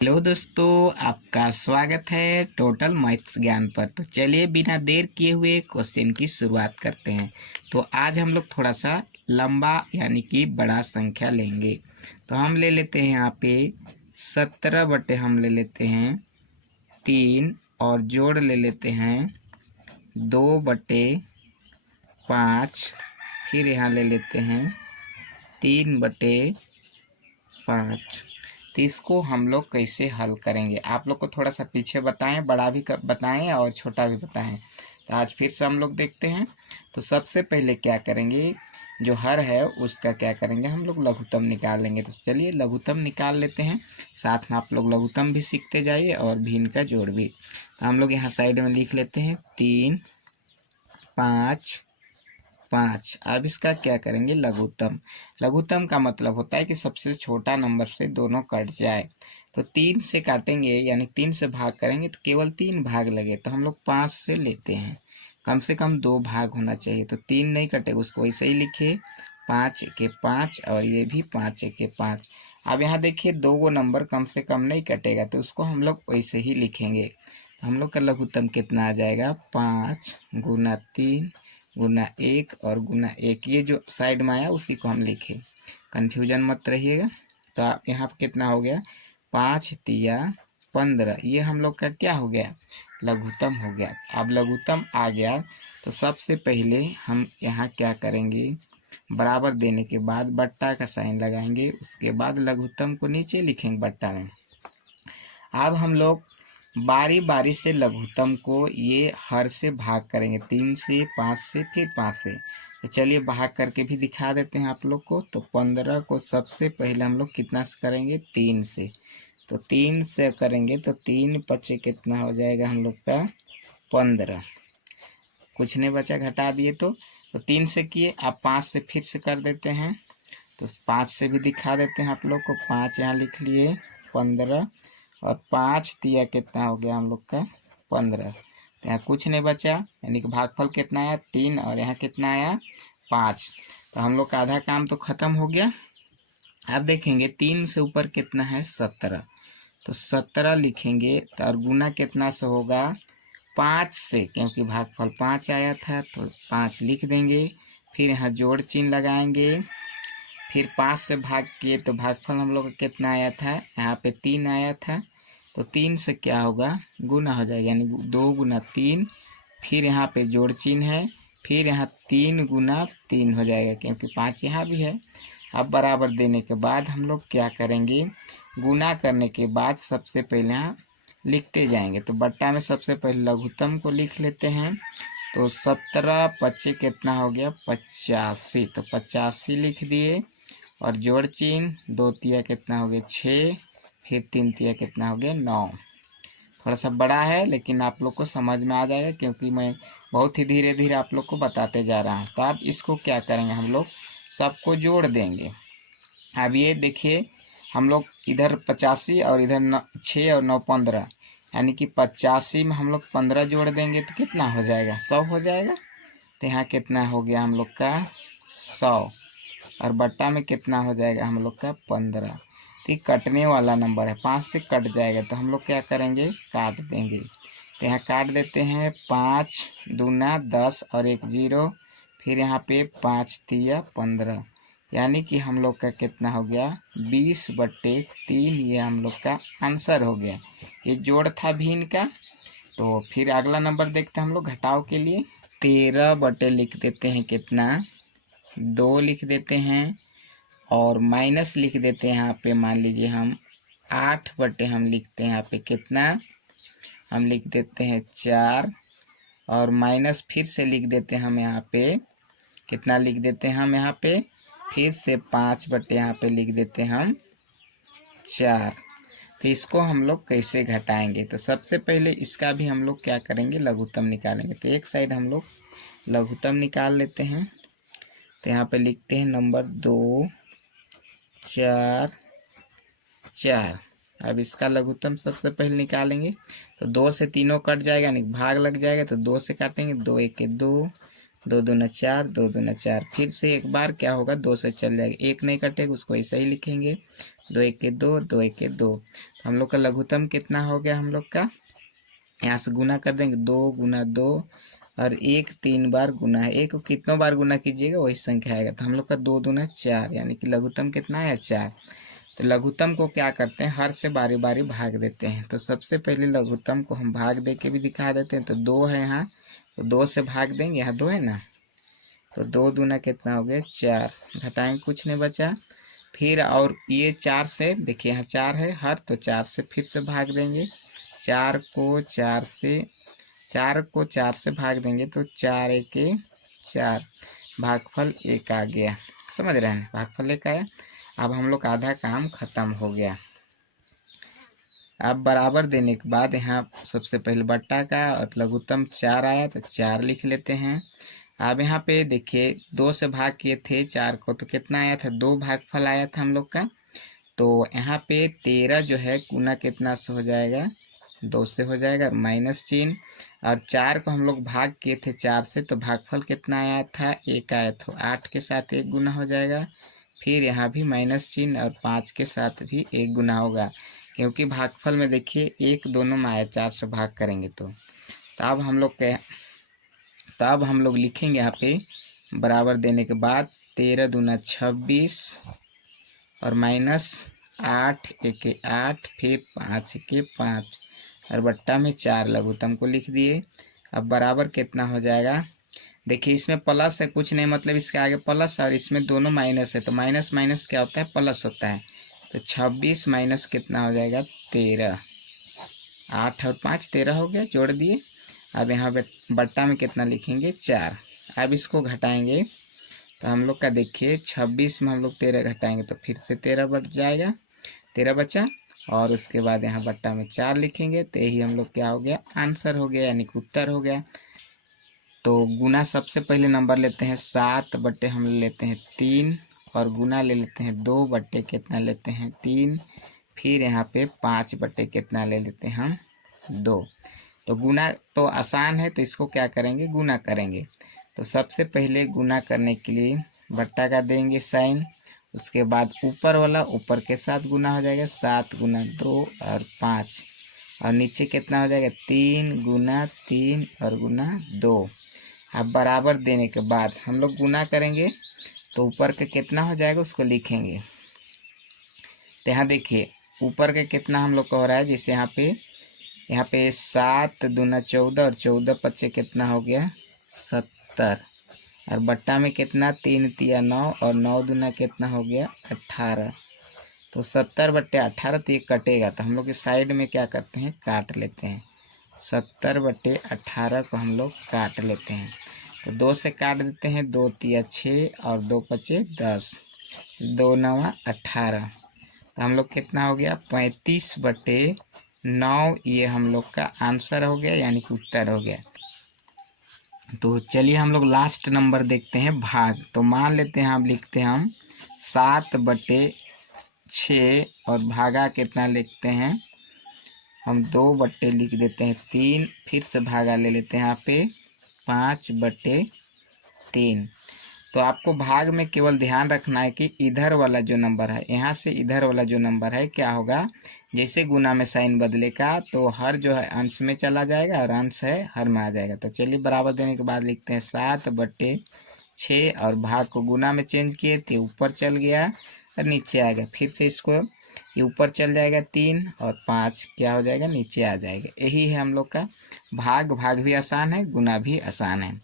Hello दोस्तों, आपका स्वागत है टोटल मैथ्स ज्ञान पर। तो चलिए बिना देर किए हुए क्वेश्चन की शुरुआत करते हैं। तो आज हम लोग थोड़ा सा लंबा यानी कि बड़ा संख्या लेंगे। तो हम ले लेते हैं यहाँ पे 17 बटे हम ले लेते हैं 3 और जोड़ ले लेते हैं 2/5। फिर यहाँ ले लेते हैं 3/5। तो इसको हम लोग कैसे हल करेंगे, आप लोग को थोड़ा सा पीछे बताएं, बड़ा भी बताएं और छोटा भी बताएं। तो आज फिर से हम लोग देखते हैं। तो सबसे पहले क्या करेंगे, जो हर है उसका क्या करेंगे, हम लोग लघुत्तम निकाल लेंगे। तो चलिए लघुत्तम निकाल लेते हैं, साथ में आप लोग लघुत्तम भी सीखते जाइए और भिन्न का जोड़ भी। तो हम लोग यहाँ साइड में लिख लेते हैं 3, 5, 5। अब इसका क्या करेंगे, लघुत्तम। लघुत्तम का मतलब होता है कि सबसे छोटा नंबर से दोनों कट जाए। तो 3 से काटेंगे यानी 3 से भाग करेंगे तो केवल 3 भाग लगे, तो हम लोग 5 से लेते हैं। कम से कम 2 भाग होना चाहिए, तो 3 नहीं कटेगा, उसको ऐसे ही लिखिए 5 के 5 और ये भी 5 के 5। अब यहाँ देखिए 2 नंबर कम से कम नहीं कटेगा, तो उसको हम लोग वैसे ही लिखेंगे। तो हम लोग का लघुत्तम कितना आ जाएगा, 5 गुना 3 गुना 1 और गुना 1। ये जो साइड में आया उसी को हम लिखे, कन्फ्यूजन मत रहिएगा। तो आप यहाँ पर कितना हो गया, 5 तिया 15। ये हम लोग का क्या हो गया, लघुत्तम हो गया। अब लघुत्तम आ गया तो सबसे पहले हम यहाँ क्या करेंगे, बराबर देने के बाद बट्टा का साइन लगाएंगे, उसके बाद लघुत्तम को नीचे लिखेंगे बट्टा में। अब हम लोग बारी बारी से लघुत्तम को ये हर से भाग करेंगे, 3 से 5 से फिर 5 से। तो चलिए भाग करके भी दिखा देते हैं आप लोग को। तो 15 को सबसे पहले हम लोग कितना से करेंगे, 3 से। तो 3 से करेंगे तो 3 पचे कितना हो जाएगा हम लोग का, 15। कुछ नहीं बचा, घटा दिए तो 3 से किए। अब 5 से फिर से कर देते हैं, तो 5 से भी दिखा देते हैं आप लोग को। 5 यहाँ लिख लिए, 15 और 5 तिया कितना हो गया हम लोग का, 15। तो यहाँ कुछ नहीं बचा, यानी कि भागफल कितना आया, 3 और यहाँ कितना आया, 5। तो हम लोग का आधा काम तो खत्म हो गया। अब देखेंगे 3 से ऊपर कितना है, 17। तो 17 लिखेंगे तो और गुना कितना से होगा, 5 से, क्योंकि भागफल 5 आया था तो 5 लिख देंगे। फिर यहाँ जोड़ चिन्ह लगाएंगे। फिर 5 से भाग किए तो भागफल हम लोग का कितना आया था, यहाँ पे 3 आया था। तो 3 से क्या होगा, गुना हो जाएगा, यानी 2 गुना 3। फिर यहाँ पे जोड़ चिन्ह है, फिर यहाँ 3 गुना 3 हो जाएगा, क्योंकि 5 यहाँ भी है। अब बराबर देने के बाद हम लोग क्या करेंगे, गुना करने के बाद सबसे पहले यहाँ लिखते जाएंगे। तो बट्टा में सबसे पहले लघुत्तम को लिख लेते हैं। तो 17 पच्चीस कितना हो गया, 85। तो 85 लिख दिए और जोड़ चिन्ह, 2 तिया कितना हो गया, 6। फिर 3 तिया कितना हो गया, 9। थोड़ा सा बड़ा है लेकिन आप लोग को समझ में आ जाएगा, क्योंकि मैं बहुत ही धीरे धीरे आप लोग को बताते जा रहा हूँ। तो अब इसको क्या करेंगे, हम लोग सबको जोड़ देंगे। अब ये देखिए हम लोग इधर 85 और इधर 6 और 9 15, यानी कि 85 में हम लोग 15 जोड़ देंगे तो कितना हो जाएगा, 100 हो जाएगा। तो यहाँ कितना हो गया हम लोग का, 100। और बट्टा में कितना हो जाएगा हम लोग का, 15। तो ये कटने वाला नंबर है, 5 से कट जाएगा तो हम लोग क्या करेंगे, काट देंगे। तो यहाँ काट देते हैं, 5 दूना 10 और 1 0। फिर यहाँ पे 5 तिया 15, यानी कि हम लोग का कितना हो गया, 20/3। ये हम लोग का आंसर हो गया। ये जोड़ था भिन्न का। तो फिर अगला नंबर देखते हैं हम लोग घटाव के लिए। 13 बटे लिख देते हैं कितना, 2 लिख देते हैं और माइनस लिख देते हैं यहाँ पे, मान लीजिए हम 8 बटे हम लिखते हैं यहाँ पे कितना, हम लिख देते हैं 4 और माइनस फिर से लिख देते हैं हम यहाँ पे कितना, लिख देते हैं हम यहाँ पे फिर से 5 बटे यहाँ पे लिख देते हैं हम 4। तो इसको हम लोग कैसे घटाएंगे, तो सबसे पहले इसका भी हम लोग क्या करेंगे, लघुत्तम निकालेंगे। तो एक साइड हम लोग लघुत्तम निकाल लेते हैं। तो यहाँ पे लिखते हैं नंबर 2 4 4। अब इसका लघुत्तम सबसे पहले निकालेंगे। तो 2 से तीनों कट जाएगा, यानी भाग लग जाएगा, तो 2 से काटेंगे, 2 1 2, 2 दूना 4, 2 दूना 4। फिर से एक बार क्या होगा, 2 से चल जाएगा, 1 नहीं कटेगा, उसको ऐसे ही लिखेंगे, 2 1 2, 2 1 2। तो हम लोग का लघुत्तम कितना हो गया, हम लोग का यहाँ से गुना कर देंगे, 2 गुना 2 और 1 3 बार गुना है, 1 को कितनों बार गुना कीजिएगा वही संख्या आएगा। तो हम लोग का 2 दूना 4, यानी कि लघुत्तम कितना है 4। तो लघुत्तम को क्या करते हैं, हर से बारी बारी भाग देते हैं। तो सबसे पहले लघुत्तम को हम भाग दे के भी दिखा देते हैं। तो 2 है यहाँ, तो 2 से भाग देंगे, यहाँ 2 है ना, तो 2 दूना कितना हो गया 4, घटाएंगे कुछ नहीं बचा। फिर और ये 4 से देखिए यहाँ 4 है हर, तो 4 से फिर से भाग देंगे, 4 को 4 से भाग देंगे तो 4 1 4, भागफल 1 आ गया। समझ रहे हैं, भागफल 1 आया। अब हम लोग का आधा काम खत्म हो गया। अब बराबर देने के बाद यहाँ सबसे पहले बट्टा का और लघुत्तम 4 आया तो 4 लिख लेते हैं। अब यहाँ पे देखिए 2 से भाग किए थे 4 को, तो कितना आया था, 2 भागफल आया था हम लोग का। तो यहाँ पे 13 जो है गुना कितना से हो जाएगा, 2 से हो जाएगा, माइनस चिन्ह। और 4 को हम लोग भाग किए थे 4 से, तो भागफल कितना आया था 1 आया था, 8 के साथ 1 गुना हो जाएगा। फिर यहाँ भी माइनस चिन्ह और 5 के साथ भी 1 गुना होगा, क्योंकि भागफल में देखिए 1 दोनों में आया, 4 से भाग करेंगे तो अब हम लोग के तब हम लोग लिखेंगे यहाँ पे बराबर देने के बाद 13 दूना 26 और माइनस 8 1 8, फिर 5 1 5 और बट्टा में 4 लघुत्तम को लिख दिए। अब बराबर कितना हो जाएगा, देखिए इसमें प्लस है, कुछ नहीं मतलब इसके आगे प्लस और इसमें दोनों माइनस है, तो माइनस माइनस क्या होता है, प्लस होता है। तो 26 माइनस कितना हो जाएगा 13, 8 और 5 13 हो गया, जोड़ दिए। अब यहाँ बट्टा में कितना लिखेंगे 4। अब इसको घटाएंगे तो हम लोग का देखिए 26 में हम लोग 13 घटाएंगे तो फिर से 13 बच जाएगा, 13 बचा। और उसके बाद यहाँ बट्टा में 4 लिखेंगे तो यही हम लोग क्या हो गया, आंसर हो गया, यानी कि उत्तर हो गया। तो गुना सबसे पहले नंबर लेते हैं 7 बट्टे हम लेते हैं 3, और गुना ले लेते हैं 2 बट्टे कितना लेते हैं 3, फिर यहाँ पे 5 बट्टे कितना ले लेते हैं हम 2। तो गुना तो आसान है, तो इसको क्या करेंगे, गुना करेंगे। तो सबसे पहले गुना करने के लिए बट्टा का देंगे साइन, उसके बाद ऊपर वाला ऊपर के साथ गुना हो जाएगा, 7 गुना 2 और 5, और नीचे कितना हो जाएगा 3 गुना 3 और गुना 2। अब बराबर देने के बाद हम लोग गुना करेंगे तो ऊपर के कितना हो जाएगा उसको लिखेंगे। तो यहाँ देखिए ऊपर के कितना हम लोग का हो रहा है, जैसे यहाँ पे 7 दूना 14 और 14 पच्चे कितना हो गया 70, और बट्टा में कितना 3 तिया 9 और 9 दूना कितना हो गया 18। तो 70 बट्टे 18, तो ये कटेगा, तो हम लोग इस साइड में क्या करते हैं काट लेते हैं, 70 बट्टे 18 को हम लोग काट लेते हैं। तो 2 से काट देते हैं, 2 तिया 6 और 2 पचे 10, 2 नवा 18। तो हम लोग कितना हो गया 35 बट्टे 9, ये हम लोग का आंसर हो गया, यानी कि उत्तर हो गया। तो चलिए हम लोग लास्ट नंबर देखते हैं भाग। तो मान लेते हैं हम लिखते हैं हम 7 बट्टे 6 और भागा कितना लिखते हैं हम 2 बट्टे लिख देते हैं 3, फिर से भागा ले लेते हैं यहाँ पे 5 बट्टे 3। तो आपको भाग में केवल ध्यान रखना है कि इधर वाला जो नंबर है, यहाँ से इधर वाला जो नंबर है क्या होगा, जैसे गुना में साइन बदलेगा तो हर जो है अंश में चला जाएगा और अंश है हर में आ जाएगा। तो चलिए बराबर देने के बाद लिखते हैं 7 बट्टे 6 और भाग को गुना में चेंज किए थे, ऊपर चल गया और नीचे आ गया, फिर से इसको ये ऊपर चल जाएगा 3 और 5 क्या हो जाएगा नीचे आ जाएगा। यही है हम लोग का भाग। भाग भी आसान है, गुना भी आसान है।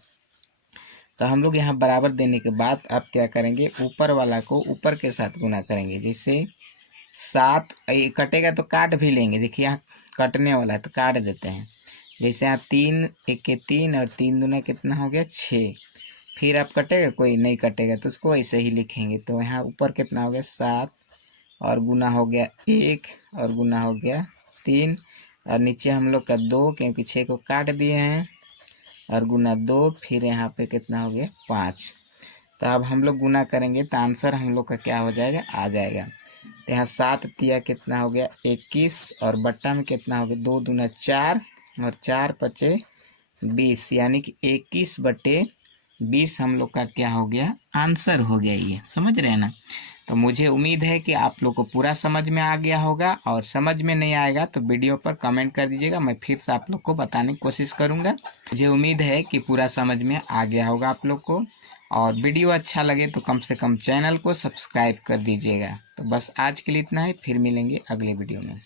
तो हम लोग यहाँ बराबर देने के बाद अब क्या करेंगे, ऊपर वाला को ऊपर के साथ गुना करेंगे। जैसे 7 कटेगा तो काट भी लेंगे, देखिए यहाँ कटने वाला है तो काट देते हैं। जैसे यहाँ 3 1 3 और 3 दूना कितना हो गया 6, फिर आप कटेगा, कोई नहीं कटेगा तो उसको ऐसे ही लिखेंगे। तो यहाँ ऊपर कितना हो गया 7 और गुना हो गया 1 और गुना हो गया 3, और नीचे हम लोग का 2 क्योंकि 6 को काट दिए हैं, और गुना 2, फिर यहाँ पे कितना हो गया 5। तो अब हम लोग गुना करेंगे तो आंसर हम लोग का क्या हो जाएगा आ जाएगा। तो यहाँ 7 तिया कितना हो गया 21, और बट्टा में कितना हो गया 2 दूना 4 और 4 पचे 20, यानी कि 21 बट्टे 20 हम लोग का क्या हो गया आंसर हो गया। ये समझ रहे हैं ना। तो मुझे उम्मीद है कि आप लोग को पूरा समझ में आ गया होगा, और समझ में नहीं आएगा तो वीडियो पर कमेंट कर दीजिएगा, मैं फिर से आप लोग को बताने की कोशिश करूँगा। मुझे उम्मीद है कि पूरा समझ में आ गया होगा आप लोग को, और वीडियो अच्छा लगे तो कम से कम चैनल को सब्सक्राइब कर दीजिएगा। तो बस आज के लिए इतना ही, फिर मिलेंगे अगले वीडियो में।